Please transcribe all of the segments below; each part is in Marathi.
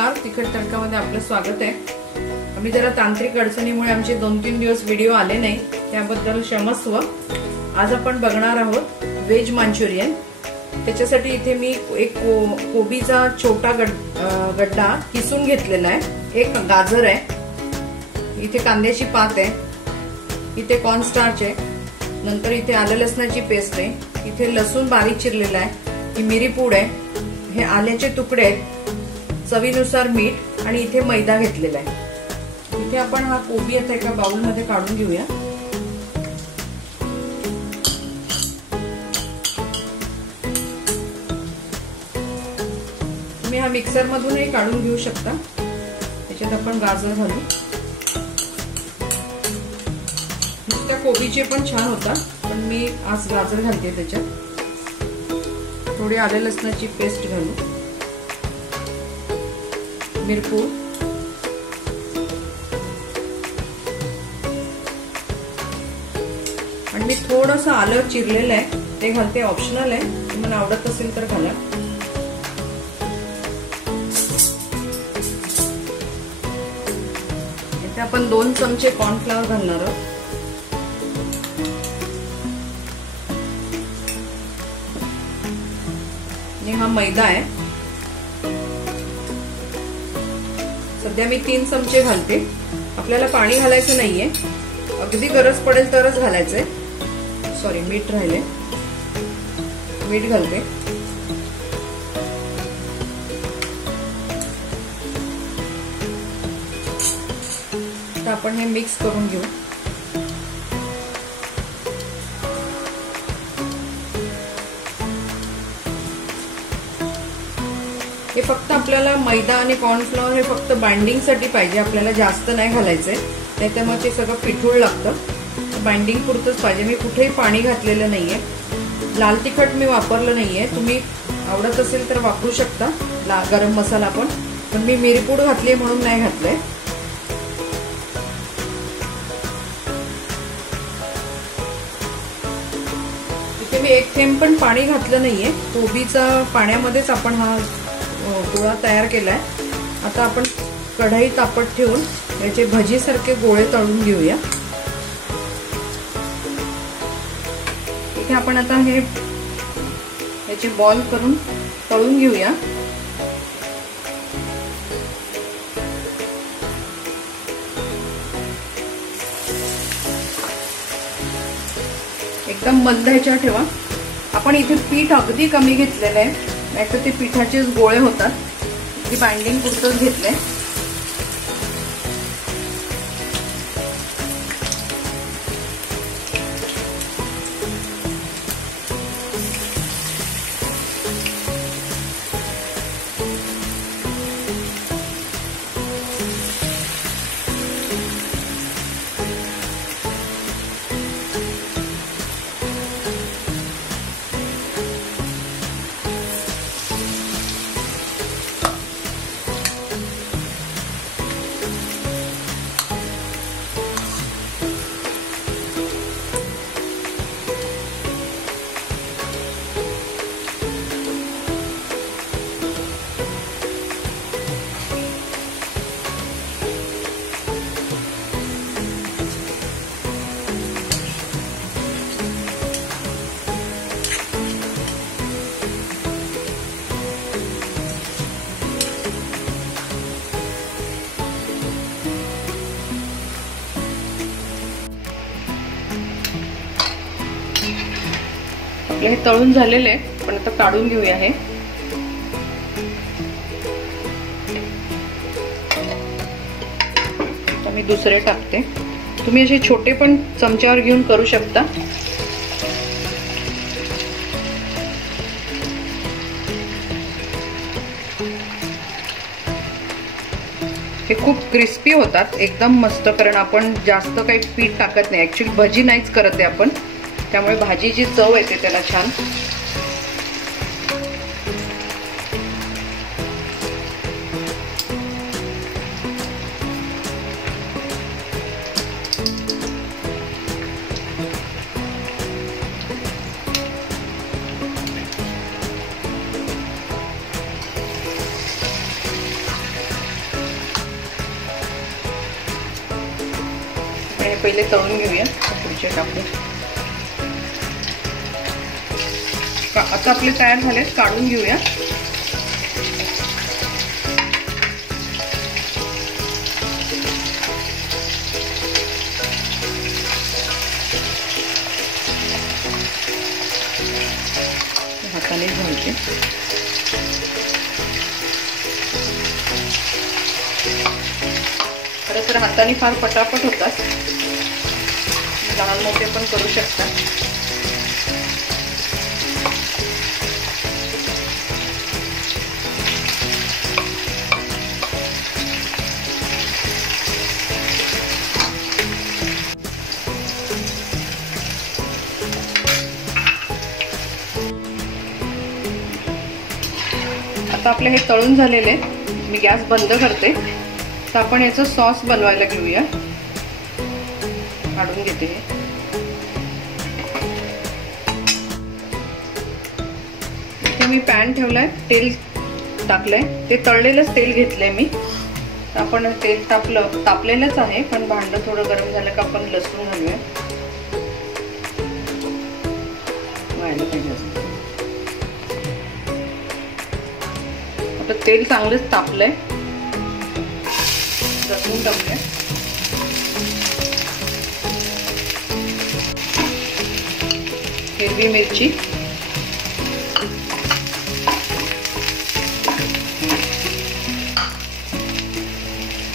नमस्कार, तिखट तडकामध्ये आपलं स्वागत आहे। आम्ही जरा तांत्रिक अडचणीमुळे आमचे 2-3 दिवस व्हिडिओ आले नाही, त्याबद्दल क्षमस्व। आज आपण बघणार आहोत व्हेज मंचुरियन। त्याच्यासाठी इथे मी एक कोबीचा छोटा गड्डा किसून घेतलेला आहे, एक गाजर आहे, इथे कांद्याची पात आहे, इथे कॉर्न स्टार्च आहे, नंतर इथे आलं लसणाची पेस्ट आहे, इथे लसूण बारीक चिरलेला आहे, ही मिरी पूड आहे, हे आल्याचे तुकडे आहेत, चवीनुसार मीठ आणि इथे मैदा घेतलेला आहे। इथे आपण हा कोबी आता एका बाउल मध्ये काढून घेऊया। तुम्ही हा मिक्सर मधूनही काढून घेऊ शकता। त्याच्यात आपण गाजर घालू, नुसत्या कोबीचे पण छान होतात, पण मी आज गाजर घालते। त्याच्यात थोडी आले लसणाची पेस्ट घालू, मिरपूड, आणि मी थोडंसं आलं चिरलेलं आहे ते घालते, ऑप्शनल आहे, तुम्हाला आवडत असेल तर घाला। इथे आपण 2 चमचे कॉर्नफ्लॉवर घालणार आहोत। हा मैदा आहे, सध्या मी 3 चमचे घालते। आपल्याला पाणी घालायचं नाहीये, अगदी गरज पडेल तरच घालायचंय। सॉरी, मीठ राहिले, मीठ घालते। आता आपण हे मिक्स करून घेऊ। हे फक्त आपल्याला मैदा आणि कॉर्नफ्लॉवर हे फक्त बाइंडिंग साठी पाहिजे, आपल्याला जास्त नाही घालायचंय, नाहीतर मग ते सगळं पिठूळ लागतं। बाइंडिंग पुरतच पाहिजे। मी कुठेही पाणी घातलेलं नाहीये, लाल तिखट मी वापरलं नाहीये, तुम्ही आवडत असेल तर वापरू शकता गरम मसाला पण मी मिरपूड घातली म्हणून नाही घातलंय। इथे मी 1 थेंब पण पाणी घातलं नाहीये, कोबीचा पाण्यामध्येच आपण हा गोळा तयार केलाय। आता आपण कढई तापत ठेवून याचे भजीसारखे गोळे तळून घेऊया। इथे आपण आता हे याचे बॉल करून तळून घेऊया। एकदम मंद ह्याच्यावर ठेवा। आपण इथे पीठ अगदी कमी घेतलेलं आहे, नाहीतर ते पिठाचेच गोळे होतात, ती बाइंडिंग पुरतच घेतलंय। हे तळून झालेले आहे, पण आता काढून घेऊया। हे आता मी दुसरे टाकते। तुम्ही असे छोटे पण चमच्यावर घेऊन करू शकता। हे खूप क्रिस्पी होतात, एकदम मस्त, कारण आपण जास्त काही पीठ टाकत नाही। ऍक्च्युअली भजी नाहीच करत आहे आपण, त्यामुळे भाजीची चव येते त्याला छान। पहिले तळून घेऊया, पुढचे टाकू. आता आपले तयार झालेत, काढून घेऊया. हाताने घालते. खरं तर हाताने फार पटापट होतात, लहान मोठे पण करू शकतात. आता आपले हे तळून झालेले, मी गॅस बंद करते. तर आपण याचं सॉस बनवायला घेऊया. काढून घेते. इथे मी पॅन ठेवलाय, तेल टाकलंय. ते तळलेलंच तेल घेतलंय मी. तर आपण तेल तापलेलंच आहे, पण भांडं थोडं गरम झालं का आपण लसूण घालूया. व्हायला पाहिजे. तेल चांगलंच तापलंय. लसूण टाकूया. हिरवी मिरची,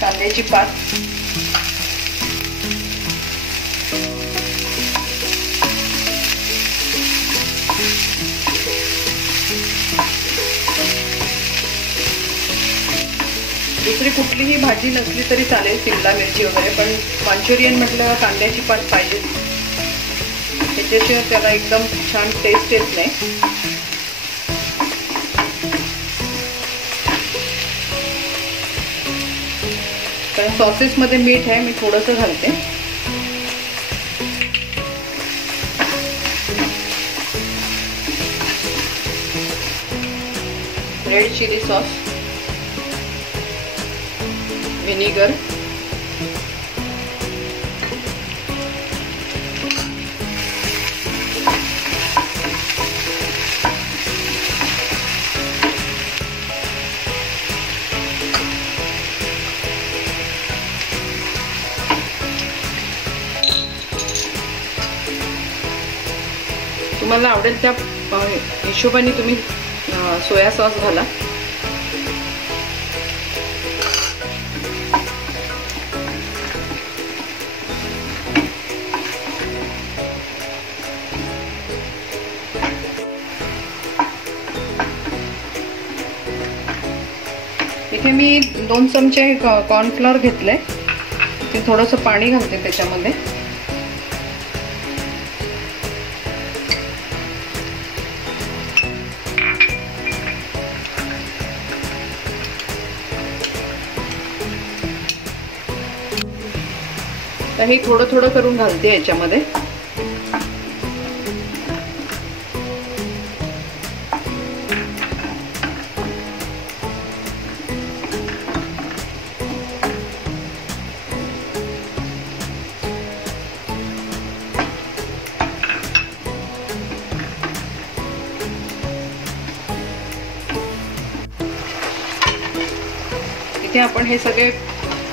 कांद्याची पात, दुसरी कुठलीही भाजी नसली तरी चालेल, शिमला मिरची वगैरे, पण मांचुरियन म्हटलं कांद्याची पात पाहिजे. त्याच्याशिवाय त्याला एकदम छान टेस्ट येत नाही. कारण सॉसेसमध्ये मीठ आहे, मी थोडंसं घालते. रेड चिली सॉस, विनेगर, तुम्हाला आवडेल त्या हिशोबाने तुम्ही सोया सॉस घाला. इथे मी 2 चमचे कॉर्नफ्लोअर घेतले. ते थोडंसं पाणी घालते त्याच्यामध्ये. तर हे थोडं थोडं करून घालते याच्यामध्ये. इथे आपण हे सगळे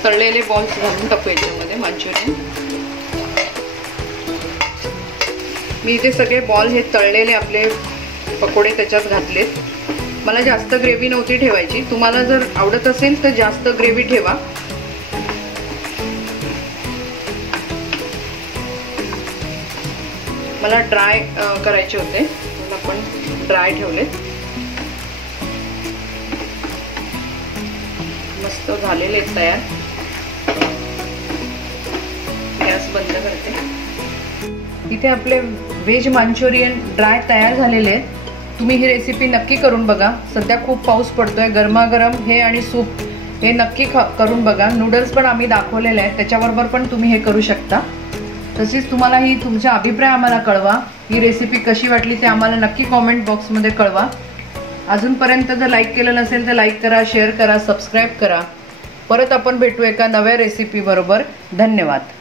तळलेले बॉल्स घालून टाकू याच्यामध्ये मंचुरियन. मी इथे सगळे बॉल हे तळलेले आपले पकोडे त्याच्यात घातलेत. मला जास्त ग्रेव्ही नव्हती ठेवायची. तुम्हाला जर आवडत असेल तर जास्त ग्रेव्ही ठेवा. मला ड्राय करायचे होते, म्हणून आपण ड्राय ठेवले. मस्त झालेले आहेत तयार. गॅस बंद करते. इथे आपले व्हेज मंचुरियन ड्राय तयार झालेले आहेत. तुम्ही ही रेसिपी नक्की करून बघा. सध्या खूप पाऊस पडतोय, गरमागरम हे आणि सूप हे नक्की करून बघा. नूडल्स पण आम्ही दाखवलेले आहेत, त्याच्याबरोबर पण तुम्ही हे करू शकता. तसेच तुम्हाला ही तुमचा अभिप्राय आम्हाला कळवा. ही रेसिपी कशी वाटली ते आम्हाला नक्की कॉमेंट बॉक्समध्ये कळवा. अजूनपर्यंत जर लाईक केलं नसेल तर लाईक करा, शेअर करा, सबस्क्राईब करा. परत आपण भेटू एका नव्या रेसिपी बरोबर. धन्यवाद.